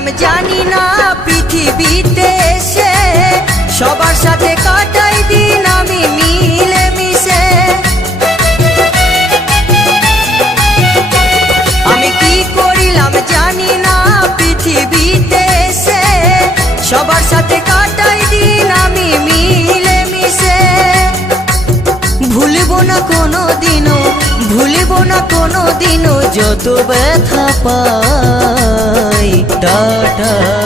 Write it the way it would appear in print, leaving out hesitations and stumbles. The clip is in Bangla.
করিলাম জানি না পৃথিবীতে এসে সবার সাথে কাটাই দিন আমি মিলে মিশে। আমি কি করিলাম জানি না পৃথিবীতে এসে সবার সাথে কাটাই দিন আমি মিলে মিশে। ভুলবো না কোনো দিনও, ভুলবো না কোনো দিনও যত ব্যথা পাই। টাটা।